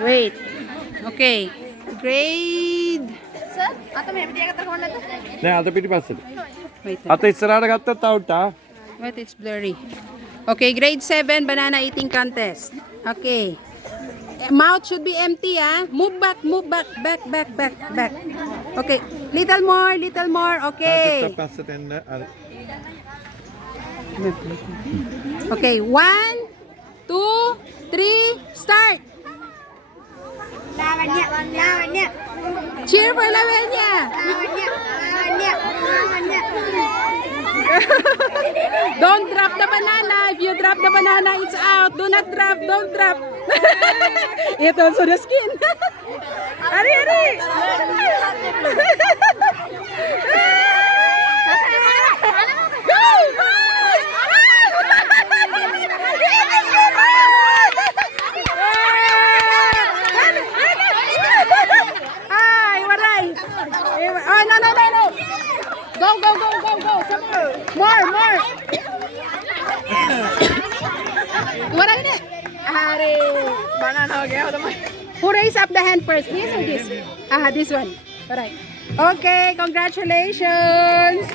Wait. Okay. Grade. 네, 아들 비리 봤어요. Wait. 아들 이스라엘 갔다 따오다. Wait, it's blurry. Okay, grade 7 banana eating contest. Okay. Mouth should be empty, ah. Move back, back. Okay, little more. Okay. 봤을 텐데. Okay, 1, 2, 3, start. Cheer for Lavanya. Don't drop the banana. If you drop the banana, it's out. Do not drop. Don't drop. It also the skin. Ari. Go. Some more. What are it? Banana. Who raised up the hand first? This or this? This one. Alright. Okay, congratulations.